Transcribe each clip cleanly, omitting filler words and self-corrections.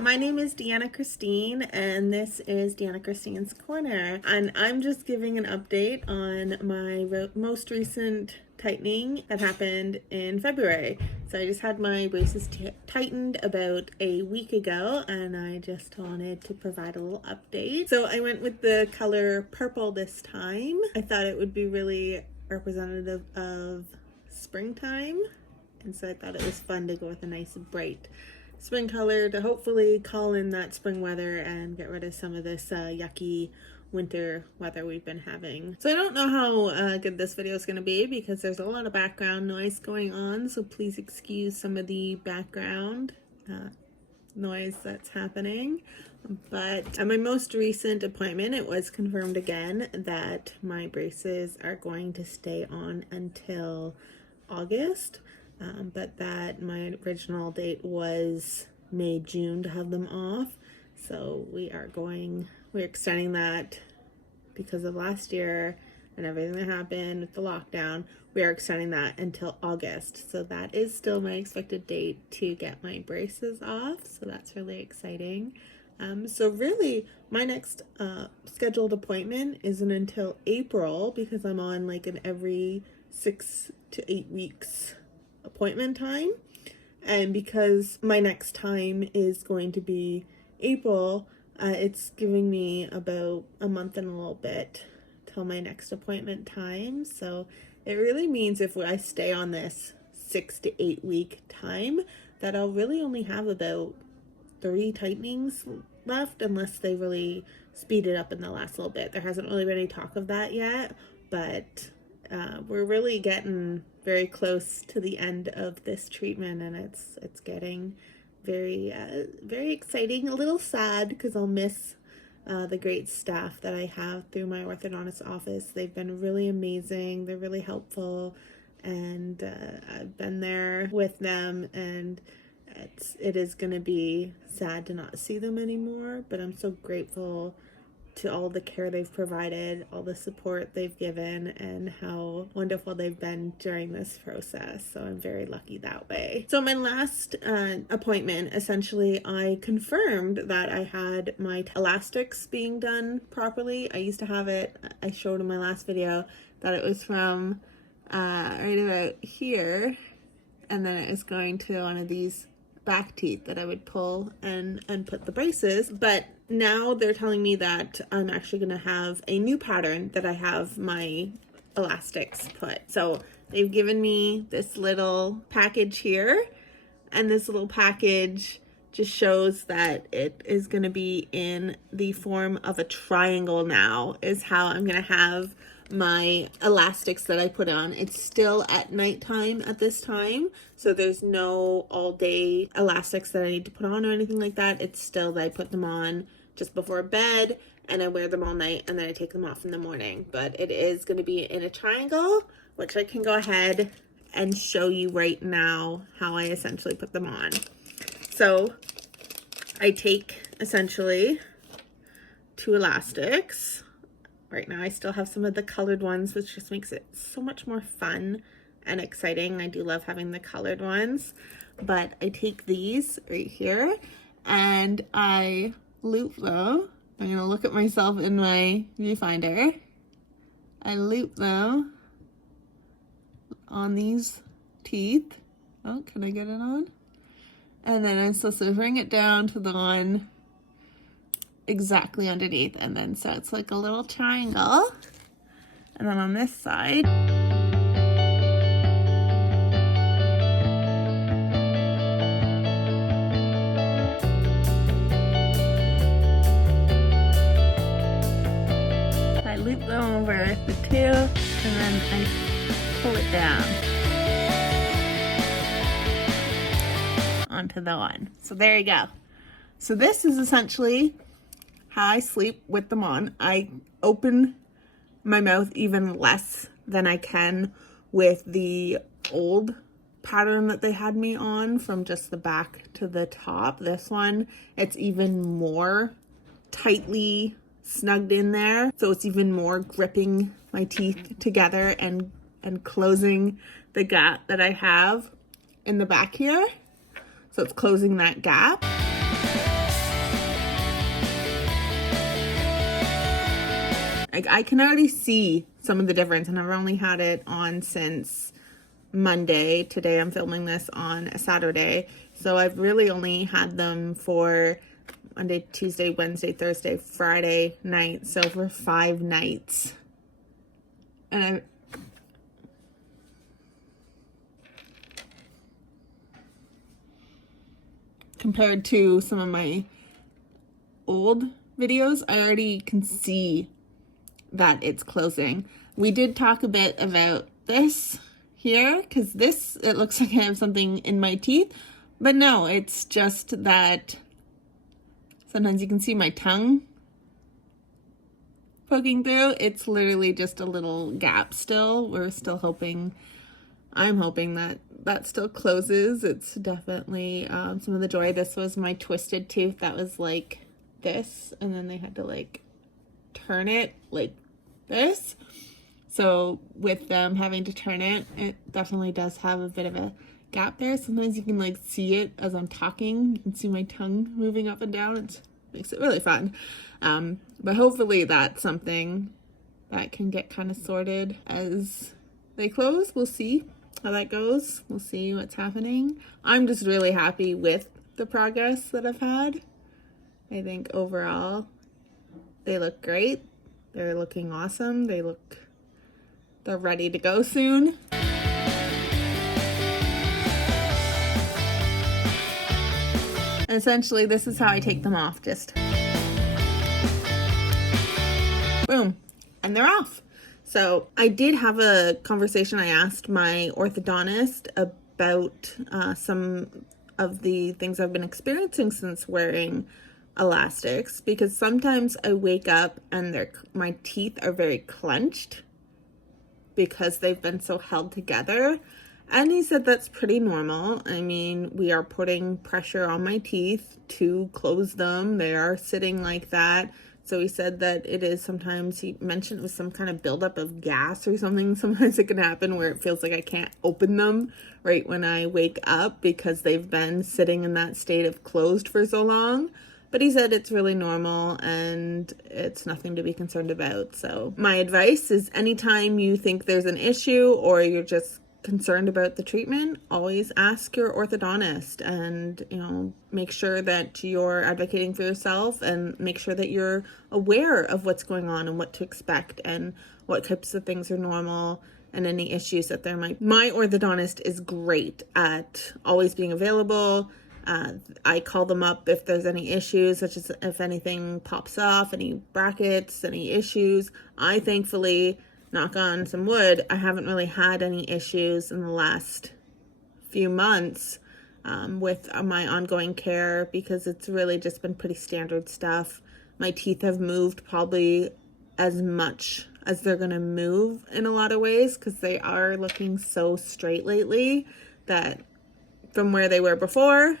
My name is Deanna Christine, and this is Deanna Christine's Corner. And I'm just giving an update on my most recent tightening that happened in February. So I just had my braces tightened about a week ago, and I just wanted to provide a little update. So I went with the color purple this time. I thought it would be really representative of springtime, and so I thought it was fun to go with a nice bright spring color to hopefully call in that spring weather and get rid of some of this yucky winter weather we've been having. So I don't know how good this video is going to be because there's a lot of background noise going on, so please excuse some of the background noise that's happening. But at my most recent appointment, it was confirmed again that my braces are going to stay on until August. But that my original date was May-June to have them off. So we're extending that because of last year and everything that happened with the lockdown. We are extending that until August. So that is still my expected date to get my braces off. So that's really exciting. So really my next scheduled appointment isn't until April because I'm on like an every 6 to 8 weeks appointment time, and because my next time is going to be April, it's giving me about a month and a little bit till my next appointment time. So it really means if I stay on this 6 to 8 week time that I'll really only have about 3 tightenings left, unless they really speed it up in the last little bit. There hasn't really been any talk of that yet, but we're really getting very close to the end of this treatment, and it's getting very exciting. A little sad because I'll miss the great staff that I have through my orthodontist office. They've been really amazing. They're really helpful, and I've been there with them, and it is going to be sad to not see them anymore, but I'm so grateful to all the care they've provided, all the support they've given, and how wonderful they've been during this process. So I'm very lucky that way. So my last appointment, essentially, I confirmed that I had my elastics being done properly. I used to have it, I showed in my last video that it was from right about here, and then it is going to one of these back teeth that I would pull and put the braces. But now they're telling me that I'm actually going to have a new pattern that I have my elastics put. So they've given me this little package here, and this little package just shows that it is going to be in the form of a triangle now, is how I'm going to have my elastics that I put on. It's still at nighttime at this time, so there's no all day elastics that I need to put on or anything like that. It's still that I put them on just before bed and I wear them all night and then I take them off in the morning. But it is going to be in a triangle, which I can go ahead and show you right now how I essentially put them on. So I take essentially 2 elastics. Right now I still have some of the colored ones, which just makes it so much more fun and exciting. I do love having the colored ones, but I take these right here and I loop them. I'm gonna look at myself in my viewfinder. I loop them on these teeth. Oh, can I get it on? And then I'm supposed to bring it down to the one exactly underneath, and then so it's like a little triangle. And then on this side, I loop them over the 2 and then I pull it down onto the 1. So there you go. So this is essentially how I sleep with them on. I open my mouth even less than I can with the old pattern that they had me on, from just the back to the top. This one, it's even more tightly snugged in there, so it's even more gripping my teeth together and closing the gap that I have in the back here. So it's closing that gap. Like, I can already see some of the difference, and I've only had it on since Monday. Today I'm filming this on a Saturday, so I've really only had them for Monday, Tuesday, Wednesday, Thursday, Friday night, so for 5 nights. And compared to some of my old videos, I already can see that it's closing. We did talk a bit about this here, because this, it looks like I have something in my teeth, but no, it's just that sometimes you can see my tongue poking through. It's literally just a little gap still. We're still hoping, I'm hoping that that still closes. It's definitely some of the joy. This was my twisted tooth that was like this, and then they had to like turn it like this. So with them having to turn it, it definitely does have a bit of a gap there. Sometimes you can like see it as I'm talking. You can see my tongue moving up and down. It makes it really fun. But hopefully that's something that can get kind of sorted as they close. We'll see how that goes. We'll see what's happening. I'm just really happy with the progress that I've had. I think overall they look great. They're looking awesome. They're ready to go soon. And essentially this is how I take them off. Just boom, and they're off. So I did have a conversation. I asked my orthodontist about some of the things I've been experiencing since wearing elastics, because sometimes I wake up and my teeth are very clenched because they've been so held together. And he said that's pretty normal. I mean, we are putting pressure on my teeth to close them. They are sitting like that. So he said that it is sometimes, he mentioned it was some kind of buildup of gas or something. Sometimes it can happen where it feels like I can't open them right when I wake up because they've been sitting in that state of closed for so long. But he said it's really normal and it's nothing to be concerned about. So my advice is, anytime you think there's an issue or you're just concerned about the treatment, always ask your orthodontist, and make sure that you're advocating for yourself and make sure that you're aware of what's going on and what to expect and what types of things are normal and any issues that there might be. My orthodontist is great at always being available. I call them up if there's any issues, such as if anything pops off, any brackets, any issues. I thankfully, knock on some wood, I haven't really had any issues in the last few months with my ongoing care, because it's really just been pretty standard stuff. My teeth have moved probably as much as they're going to move in a lot of ways, because they are looking so straight lately that from where they were before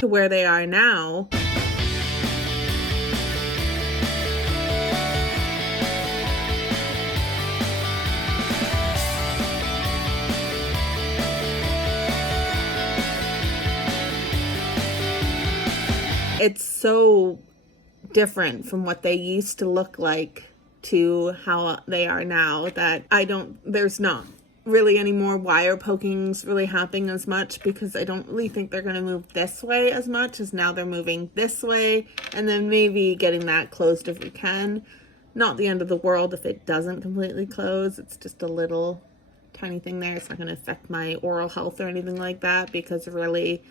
to where they are now, it's so different from what they used to look like to how they are now that there's not really any more wire pokings really happening as much, because I don't really think they're going to move this way as much as now they're moving this way, and then maybe getting that closed if we can. Not the end of the world if it doesn't completely close. It's just a little tiny thing there. It's not going to affect my oral health or anything like that, because really,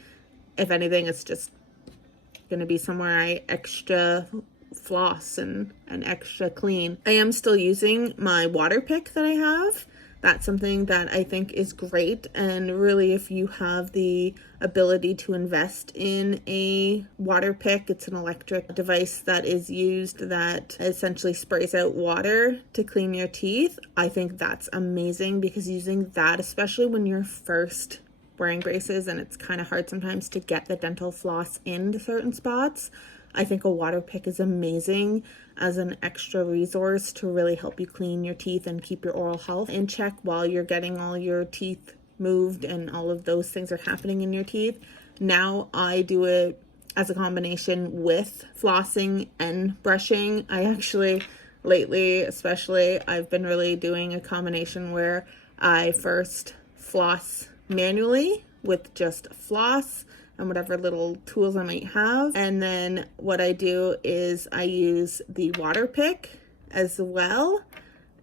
if anything, it's just going to be somewhere I extra floss and extra clean. I am still using my water pick that I have. That's something that I think is great, and really, if you have the ability to invest in a water pick, it's an electric device that is used that essentially sprays out water to clean your teeth. I think that's amazing, because using that, especially when you're first wearing braces and it's kind of hard sometimes to get the dental floss into certain spots, I think a water pick is amazing as an extra resource to really help you clean your teeth and keep your oral health in check while you're getting all your teeth moved and all of those things are happening in your teeth. Now I do it as a combination with flossing and brushing. I actually, lately especially, I've been really doing a combination where I first floss manually with just floss and whatever little tools I might have. And then what I do is I use the water pick as well.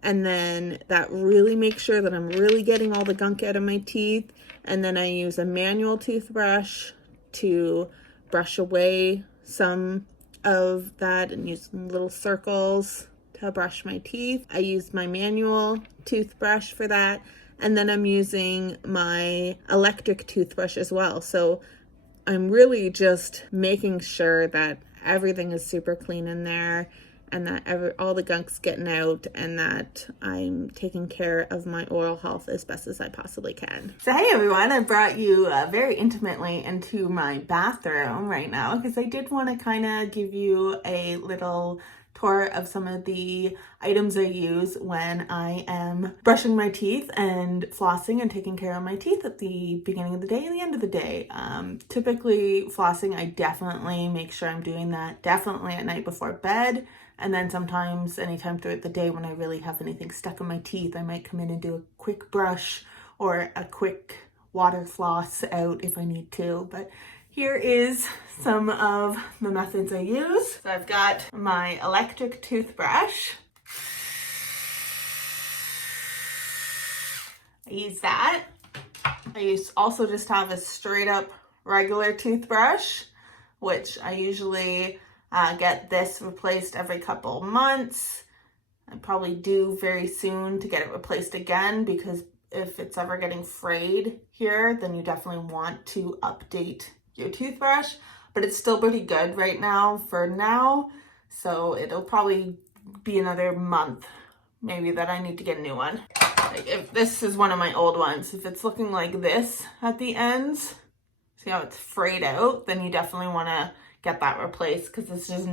And then that really makes sure that I'm really getting all the gunk out of my teeth. And then I use a manual toothbrush to brush away some of that and use little circles to brush my teeth. I use my manual toothbrush for that. And then I'm using my electric toothbrush as well. So I'm really just making sure that everything is super clean in there and that all the gunk's getting out and that I'm taking care of my oral health as best as I possibly can. So hey everyone, I brought you very intimately into my bathroom right now because I did want to kind of give you a little tour of some of the items I use when I am brushing my teeth and flossing and taking care of my teeth at the beginning of the day and the end of the day. Typically flossing, I definitely make sure I'm doing that definitely at night before bed. And then sometimes anytime throughout the day when I really have anything stuck in my teeth, I might come in and do a quick brush or a quick water floss out if I need to. But here is some of the methods I use. So I've got my electric toothbrush. I use that. I also just have a straight up regular toothbrush, which I usually get this replaced every couple months. I probably do very soon to get it replaced again because if it's ever getting frayed here, then you definitely want to update your toothbrush, but it's still pretty good right now for now. So it'll probably be another month maybe that I need to get a new one. Like if this is one of my old ones, if it's looking like this at the ends, see how it's frayed out, then you definitely want to get that replaced because it's just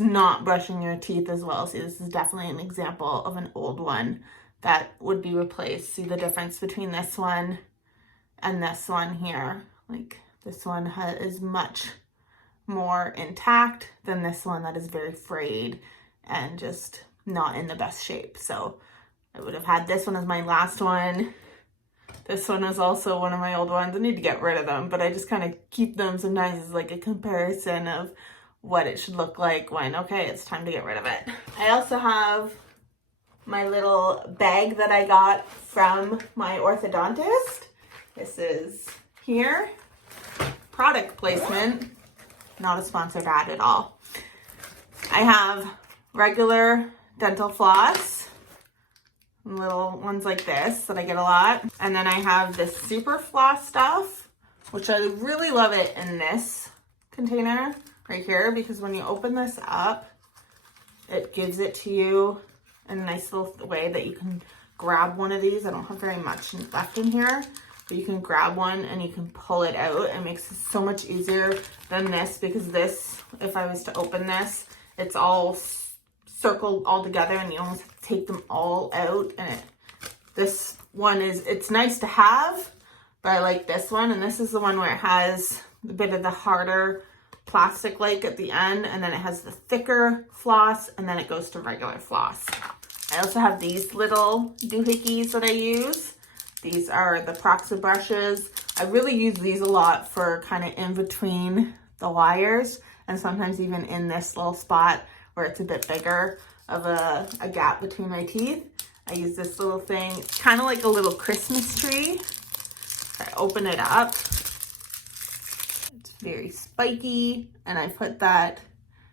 not brushing your teeth as well. See, this is definitely an example of an old one that would be replaced. See the difference between this one and this one here. Like this one is much more intact than this one that is very frayed and just not in the best shape. So I would have had this one as my last one. This one is also one of my old ones. I need to get rid of them, but I just kind of keep them sometimes as like a comparison of what it should look like when, okay, it's time to get rid of it. I also have my little bag that I got from my orthodontist. This is here. Product placement, not a sponsored ad at all. I have regular dental floss, little ones like this that I get a lot. And then I have this super floss stuff, which I really love it in this container right here, because when you open this up, it gives it to you in a nice little way that you can grab one of these. I don't have very much left in here, but you can grab one and you can pull it out. It makes it so much easier than this, because this, if I was to open this, it's all circled all together and you almost have to take them all out. And this one it's nice to have, but I like this one. And this is the one where it has a bit of the harder plastic like at the end, and then it has the thicker floss, and then it goes to regular floss. I also have these little doohickeys that I use. These are the Proxa brushes. I really use these a lot for kind of in between the wires, and sometimes even in this little spot where it's a bit bigger of a gap between my teeth. I use this little thing. It's kind of like a little Christmas tree. I open it up. It's very spiky, and I put that,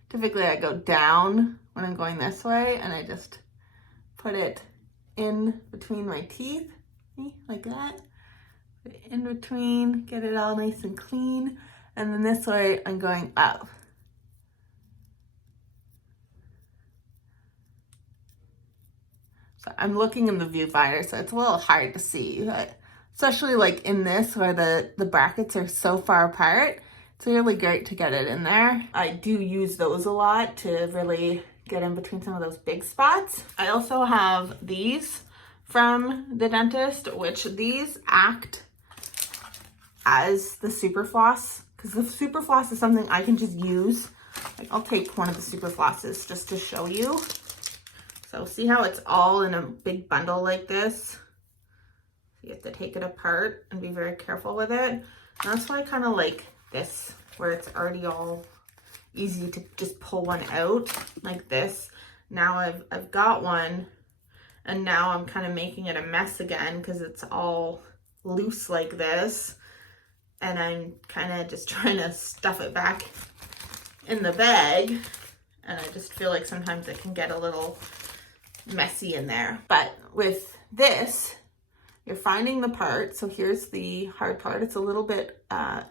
typically I go down when I'm going this way, and I just put it in between my teeth, like that. Put it in between, get it all nice and clean, and then this way I'm going up. So I'm looking in the viewfinder, so it's a little hard to see, but especially like in this where the brackets are so far apart, it's really great to get it in there. I do use those a lot to really get in between some of those big spots. I also have these from the dentist, which these act as the super floss, because the super floss is something I can just use. Like, I'll take one of the super flosses just to show you. So see how it's all in a big bundle like this? You have to take it apart and be very careful with it. And that's why I kind of like this, where it's already all easy to just pull one out like this. Now I've got one, and now I'm kind of making it a mess again because it's all loose like this. And I'm kind of just trying to stuff it back in the bag. And I just feel like sometimes it can get a little messy in there. But with this, you're finding the part. So here's the hard part. It's a little bit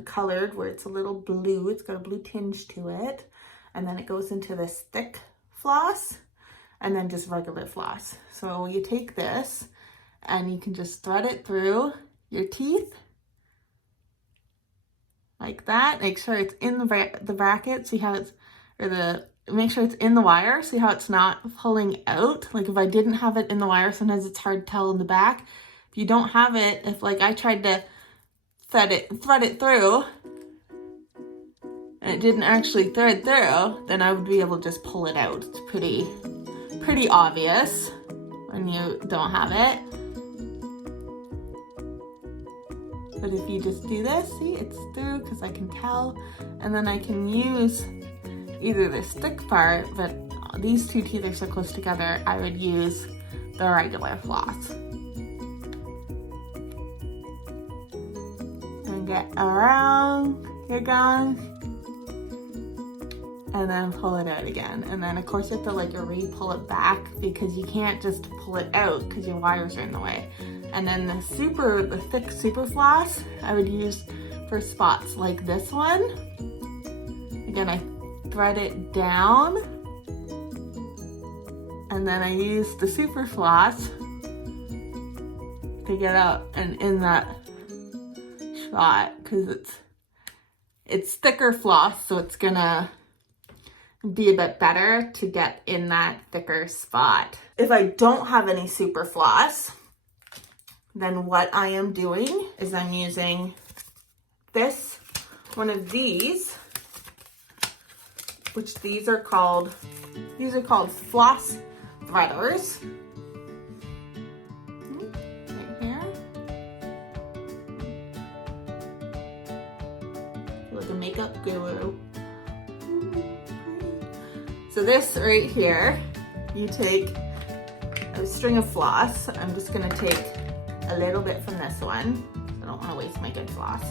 colored, where it's a little blue. It's got a blue tinge to it. And then it goes into this thick floss and then just regular floss. So you take this and you can just thread it through your teeth like that. Make sure it's in the bracket. See how it's, make sure it's in the wire. See how it's not pulling out. Like if I didn't have it in the wire, sometimes it's hard to tell in the back. If you don't have it, if like I tried to thread it through and it didn't actually thread through, then I would be able to just pull it out. It's pretty obvious when you don't have it. But if you just do this, see, it's through because I can tell. And then I can use either this thick part, but these two teeth are so close together, I would use the regular floss. And get around your gum. And then pull it out again. And then of course you have to like re-pull it back because you can't just pull it out because your wires are in the way. And then the thick super floss I would use for spots like this one. Again, I thread it down and then I use the super floss to get out and in that spot because it's thicker floss, so it's gonna be a bit better to get in that thicker spot. If I don't have any super floss, then what I am doing is I'm using one of these, which these are called floss threaders. Right here. Like a makeup guru. So this right here, you take a string of floss. I'm just gonna take a little bit from this one. I don't wanna waste my good floss.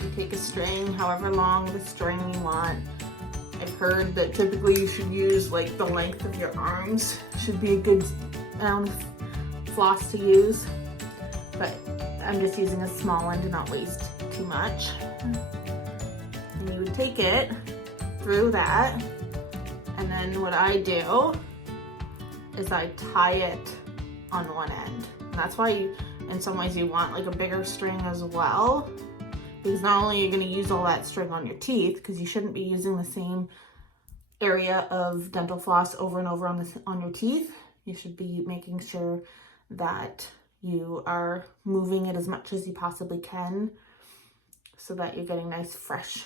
You take a string, however long the string you want. I've heard that typically you should use like the length of your arms should be a good amount of floss to use. But I'm just using a small one to not waste too much. And you would take it through that, and then what I do is I tie it on one end. And that's why in some ways you want like a bigger string as well, because not only are you going to use all that string on your teeth, because you shouldn't be using the same area of dental floss over and over on your teeth. You should be making sure that you are moving it as much as you possibly can so that you're getting nice fresh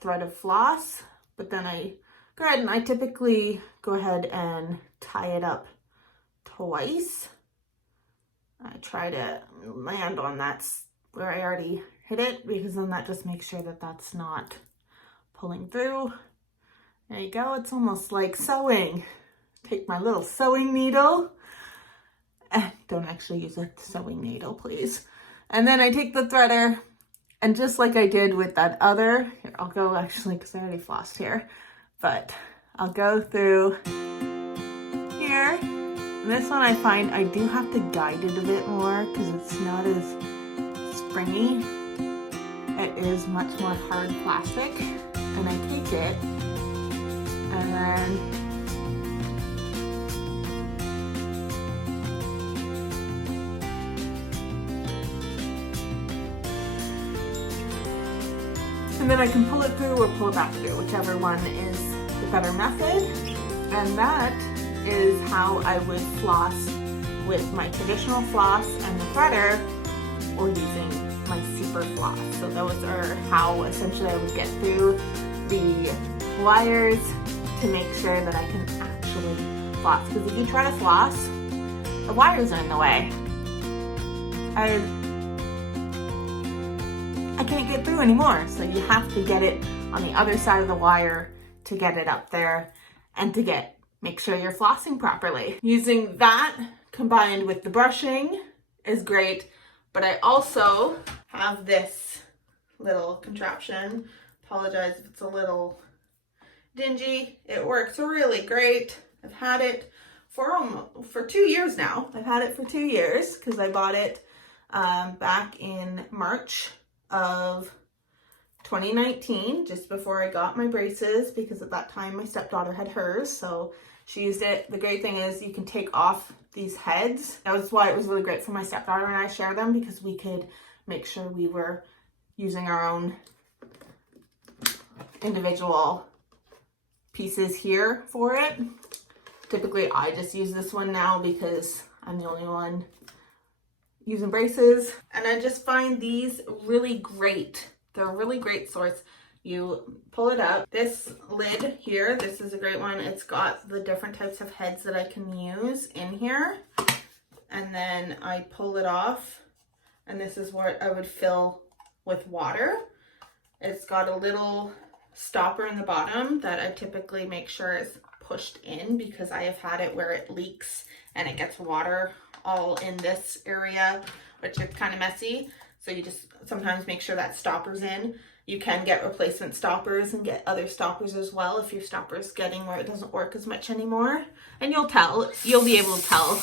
thread of floss. But then I typically go ahead and tie it up twice. I try to land on that where I already hit it, because then that just makes sure that that's not pulling through. There you go. It's almost like sewing. Take my little sewing needle. Don't actually use a sewing needle, please. And then I take the threader, and just like I did with that other, here, I'll go actually, because I already flossed here, but I'll go through here. And this one I find I do have to guide it a bit more because it's not as springy. It is much more hard plastic. And I take it and then I can pull it through or pull it back through, whichever one is the better method. And that is how I would floss with my traditional floss and the threader or using my super floss. So those are how essentially I would get through the wires to make sure that I can actually floss. Because if you try to floss, the wires are in the way. I can't get through anymore. So you have to get it on the other side of the wire to get it up there and to make sure you're flossing properly. Using that combined with the brushing is great, but I also have this little contraption. Apologize if it's a little dingy. It works really great. I've had it for 2 years now. I've had it for 2 years because I bought it back in March of 2019, just before I got my braces, because at that time my stepdaughter had hers, so she used it. The great thing is you can take off these heads. That was why it was really great for my stepdaughter and I share them, because we could make sure we were using our own individual pieces here for it. Typically I just use this one now because I'm the only one using braces, and I just find these really great. They're a really great source. You pull it up. This lid here, this is a great one. It's got the different types of heads that I can use in here. And then I pull it off, and this is what I would fill with water. It's got a little stopper in the bottom that I typically make sure is pushed in, because I have had it where it leaks and it gets water all in this area, which is kind of messy. So you just sometimes make sure that stopper's in. You can get replacement stoppers and get other stoppers as well if your stopper's getting where it doesn't work as much anymore. And you'll be able to tell.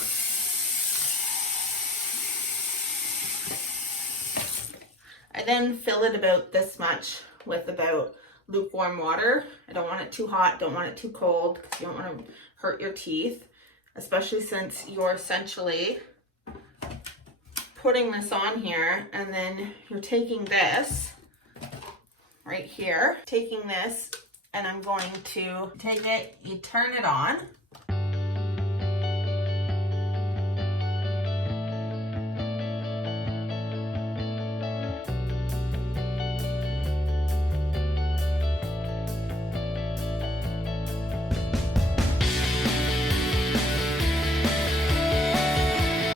I then fill it about this much with about lukewarm water. I don't want it too hot, don't want it too cold, because you don't want to hurt your teeth, especially since you're essentially putting this on here, and then you're taking this right here, taking this, and I'm going to take it, you turn it on.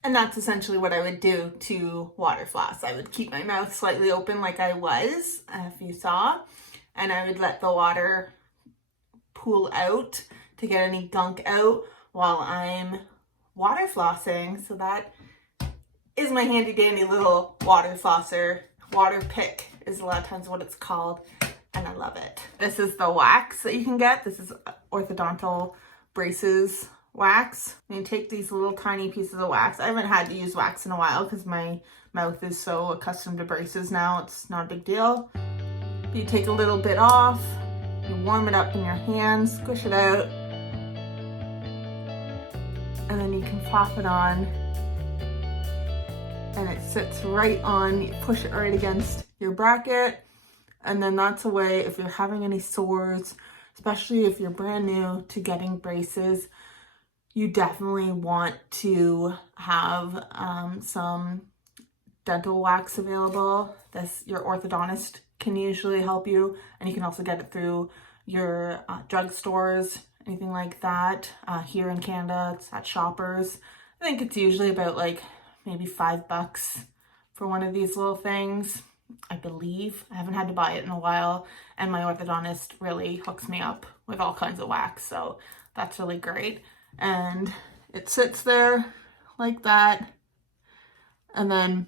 And that's essentially what I would do to water floss. I would keep my mouth slightly open like I was, if you saw, and I would let the water pool out to get any gunk out while I'm water flossing. So that is my handy dandy little water flosser. Water pick is a lot of times what it's called, and I love it. This is the wax that you can get. This is Orthodontal braces wax. And you take these little tiny pieces of wax. I haven't had to use wax in a while because my mouth is so accustomed to braces now. It's not a big deal. You take a little bit off, you warm it up in your hands, squish it out, and then you can pop it on, and it sits right on. You push it right against your bracket, and then that's a way, if you're having any sores, especially if you're brand new to getting braces, you definitely want to have some dental wax available. Your orthodontist can usually help you, and you can also get it through your drugstores, anything like that. Here in Canada, it's at Shoppers. I think it's usually about like maybe $5 for one of these little things, I believe. I haven't had to buy it in a while, and my orthodontist really hooks me up with all kinds of wax, so that's really great. And it sits there like that, and then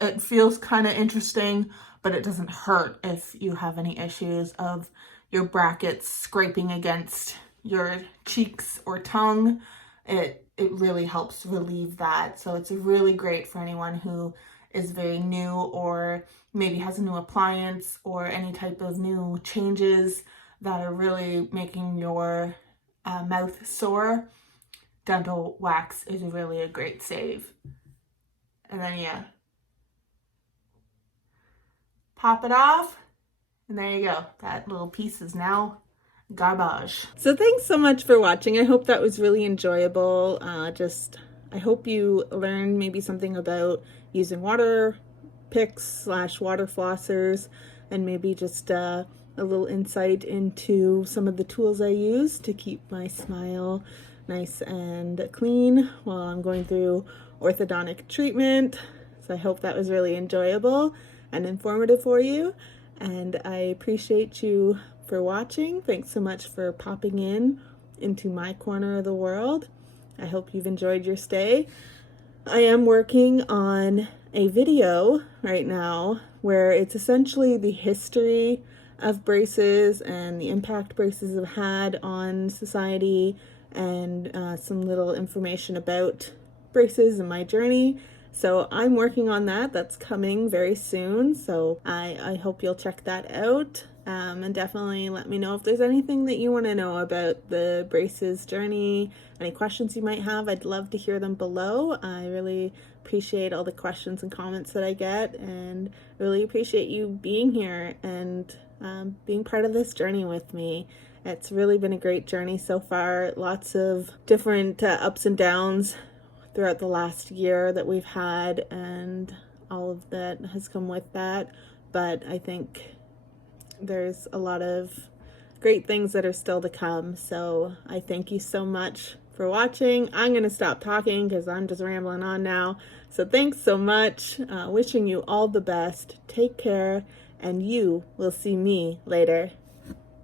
it feels kind of interesting, but it doesn't hurt if you have any issues of your brackets scraping against your cheeks or tongue. It really helps relieve that. So it's really great for anyone who is very new, or maybe has a new appliance or any type of new changes that are really making your mouth sore. Dental wax is really a great save. And then pop it off, and there you go. That little piece is now garbage. So thanks so much for watching. I hope that was really enjoyable. I hope you learned maybe something about using water picks slash water flossers, and maybe just a little insight into some of the tools I use to keep my smile nice and clean while I'm going through orthodontic treatment. So I hope that was really enjoyable and informative for you, and I appreciate you for watching. Thanks so much for popping into my corner of the world. I hope you've enjoyed your stay. I am working on a video right now where it's essentially the history of braces and the impact braces have had on society, and some little information about braces and my journey. So I'm working on that. That's coming very soon. So I hope you'll check that out. And definitely let me know if there's anything that you want to know about the braces journey, any questions you might have. I'd love to hear them below. I really appreciate all the questions and comments that I get, and really appreciate you being here and being part of this journey with me. It's really been a great journey so far. Lots of different ups and downs throughout the last year that we've had, and all of that has come with that. But I think there's a lot of great things that are still to come. So I thank you so much for watching. I'm going to stop talking because I'm just rambling on now. So thanks so much. Wishing you all the best. Take care, and you will see me later.